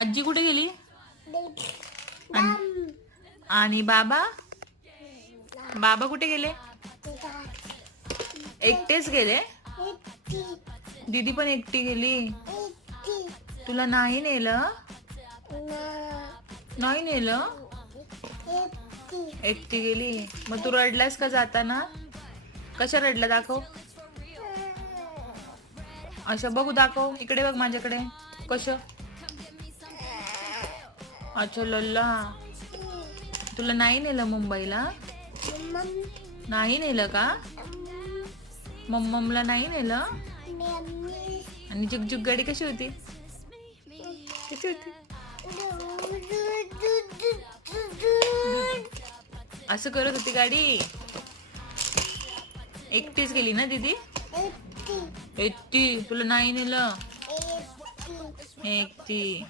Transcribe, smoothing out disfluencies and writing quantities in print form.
आजी कुठे गेली? आणि बाबा बाबा कुठे गेले? एकटेच गेले? दीदी पण एकटी गेली. तुला नाही नेलं? नाही नेलं? एकटी गेली. मग तू रडलास का जाताना? कशा रडला दाखव. असं बघू, दाखव इकडे बघ माझ्याकडे. कसं? अच्छा लल्ला, तुला नाही नेलं मुंबईला? नाही नेलं का? मम्ममला नाही नेलं? आणि जुगजुग गाडी कशी होती? कशी होती? असं करत होती गाडी. एकटीच गेली ना दीदी? एकटी. तुला नाही नेलं? एकटी.